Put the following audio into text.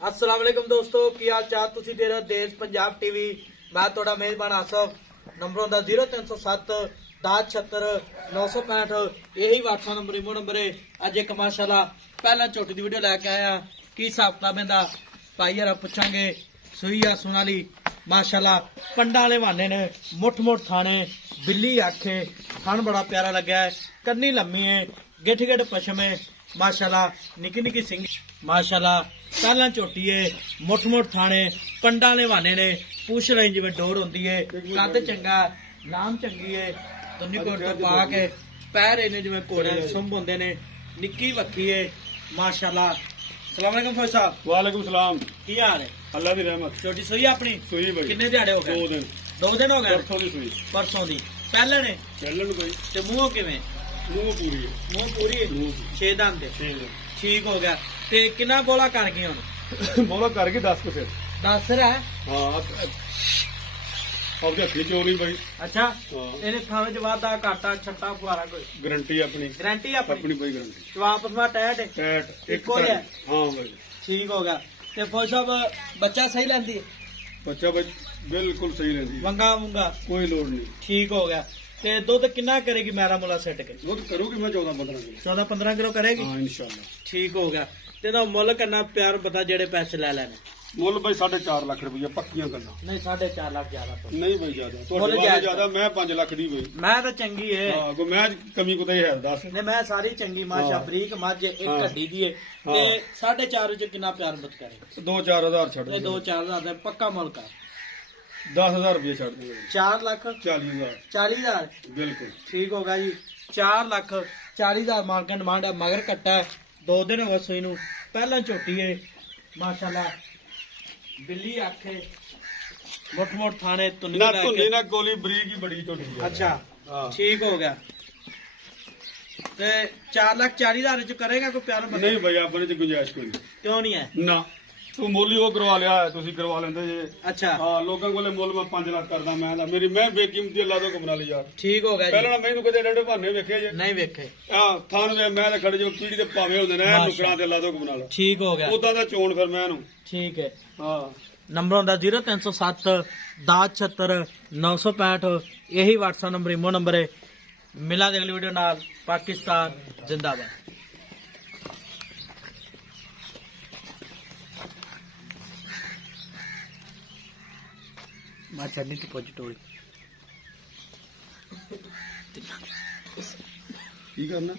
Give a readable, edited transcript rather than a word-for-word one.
अस्सलाम वालेकुम दोस्तों, की हाल चाल? तुसी दे रहे हो देश पंजाब टीवी। मैं थोड़ा मेजबान आसफ। नंबर होंदा 0307 10 76 965। यही व्हाट्सएप नंबर इमो नंबर है। अज एक माशाल्लाह पहला झोटी की वीडियो लैके आया। की हिसाब किताब इहदा भाई यार पुछांगे। सूई आ सुनाली माशाल्लाह पंडा वाले बहाने ने, मुठ मुठ थाने, बिल्ली आखे, थन बड़ा प्यारा लग्या है, कन्नी लम्मी है, गिठ गिठ पछम है माशाल्लाह, निकी निकी सिंग माशाल्लाह, पहला झोटी है, मुठ मुठ थाने, पंडा वाले बहाने ने, पूछ रही जिवें डोर होंदी है, कद चंगा, नाम चंगी है, दुन्नी कोट तो पा के पैर इन्हें जिवें घोड़े सुंभ होंदे ने, निक्की वक्की है माशाल्लाह। सलाम अलैकुम फौज साहब। वालेकुम सलाम। की हाल है? अल्लाह की रहमत। छोटी सुई अपनी सुई भाई किन्ने दिहाड़े हो गए? 2 दिन। 2 दिन हो गए परसों की सुई। परसों दी पहले ने ਚੱਲਣ भाई ते मुंह किवें? ਮੂੰਹ ਪੂਰੀ ਹੈ। मुंह पूरी है? ਮੂੰਹ 6 दंद दे। ਠੀਕ ठीक हो गया। ते किन्ना बोला कर गए हुन? ਹੈ ਬੋਲਾ ਕਰਕੇ 10 ਕੁ ਸਿਰ। 10 रहा है। ਹਾਂ ਆਪਦੇ ਹੱਥੀ ਚੋਰੀ ਭਾਈ। अच्छा ਹਾਂ ਇਹਨੇ ਥਾਵੇਂ ਚ ਵਾਧਾ ਘਾਟਾ ਛੱਟਾ ਫੁਆਰਾ ਕੋਈ ਗਰੰਟੀ ਆਪਣੀ गारंटी अपनी ਆਪਣੀ ਭਾਈ ਗਰੰਟੀ। जवाब उसमें टैट है। ਟੈਟ ਇੱਕੋ ਜਿਹਾ? ਹਾਂ ਭਾਈ। ठीक हो गया। ते फौज साहब बच्चा सही लेंदी है? ਬੱਚਾ ਭਾਈ ਬਿਲਕੁਲ ਸਹੀ ਰਹਿੰਦੀ। वंगा वंगा ਕੋਈ ਲੋੜ ਨਹੀਂ। ठीक हो गया। ते दुध किन्ना करेगी मेरा मुला सेट के? ਦੁੱਧ ਕਰੂਗੀ ਮੈਂ 14-15 ਕਿਲੋ। 14-15 किलो करेगी। ਹਾਂ ਇਨਸ਼ਾਅੱਲਾ। ठीक हो गया। ते ना मुल करना प्यार बता जेड़े पैसे ले लेने। ਮੁੱਲ ਭਾਈ 4.5 ਲੱਖ ਰੁਪਈਆ ਪੱਕੀਆਂ ਗੱਲਾਂ। नहीं 4.5 लाख ज्यादा तो ਨਹੀਂ ਭਾਈ ਜ਼ਿਆਦਾ। ਮੁੱਲ ਤੁਹਾਡੇ ਜਾਇਜ਼ ਵਾਲੇ ਜ਼ਿਆਦਾ ਮੈਂ 5 ਲੱਖ ਦੀ ਭਾਈ। मैं तो चंगी है। ਹਾਂ ਕੋਈ ਮੈਂ ਕਮੀ ਕੁਤਾਈ ਹੈ ਦੱਸ। ने मैं सारी चंगी माशा हाँ। बरीक मज एक हाँ। हड्डी दी है हाँ। ते 4.5 च कितना प्यार मत करे? 2-4 ਹਜ਼ਾਰ ਛੱਡ ये ਦੇ। 2-4 हजार ਦਾ पक्का मुल कर। 10,000 ਰੁਪਏ ਛੱਡ ਦੇ। 4 लाख 40,000 40 हजार ਬਿਲਕੁਲ। ठीक होगा जी। 4 लाख 40 हजार मार्केट डिमांड है। मगर कट्टा है 2 दिन हो गए सुई नू। पहला झोटी है माशाल्लाह, बिल्ली आखे, मुठ मुठ थाने तुन्नी ਨਾ लै ਧੁੰਨੀ के। ਨਾ ਗੋਲੀ ਬਰੀਕ ਹੀ ਬੜੀ ਝੋਟੀ ਹੈ। अच्छा हाँ। ठीक हो गया। ते 4,40,000 च करेगा कोई प्यार बता? ਨਹੀਂ ਭਾਈ ਆਪਣੇ ਚ ਗੁੰਜਾਇਸ਼ ਕੋਈ ਨਹੀਂ। क्यों नहीं है? ਨਾ ਤੂੰ ਮੁੱਲ ਹੀ ਉਹ ਕਰਵਾ ਲਿਆ ਹੈ, ਤੁਸੀਂ ਕਰਵਾ ਲੈਂਦੇ ਜੇ। अच्छा ਹਾਂ ਲੋਕਾਂ ਕੋਲੇ ਮੁੱਲ ਮੈਂ 5 ਲੱਖ ਕਰਦਾ ਮੈਂ ਦਾ ਮੇਰੀ ਮੈਂ ਬੇਕੀਮਤੀ ਅੱਲਾ ਤੋਂ ਕਮਰਾ ਲਈ ਯਾਰ। ठीक हो गया ਪਹਿਲਾਂ जी। ਨਾ ਮੈਨੂੰ ਕਦੇ ਡੰਡੇ ਬਹਾਨੇ ਵੇਖਿਆ ਜੇ। नहीं वेखे। ਆ ਥਾਨ ਵੇ ਮੈਂ ਤਾਂ ਖੜੇ ਜੋ ਪੀੜੀ ਦੇ ਭਾਵੇਂ ਹੁੰਦੇ ਨੇ ਮਾਸ਼ਾ। ਨੁਕਰਾਂ ਤੇ ਅੱਲਾ ਤੋਂ ਕਮਰਾ ਲਾ। ठीक हो गया। ਉਦਾਂ ਦਾ ਚੋਣ ਫਿਰ ਮੈਂ ਇਹਨੂੰ। ठीक है। ਹਾਂ नंबर होंदा 0307 10 76 965। यही व्हाट्सएप नंबर इमो नंबर है। मिला अगली वीडियो नाल। पाकिस्तान जिंदाबाद। मैं चढ़नी तो पहुंची टोरी। ਕੀ ਕਰਨਾ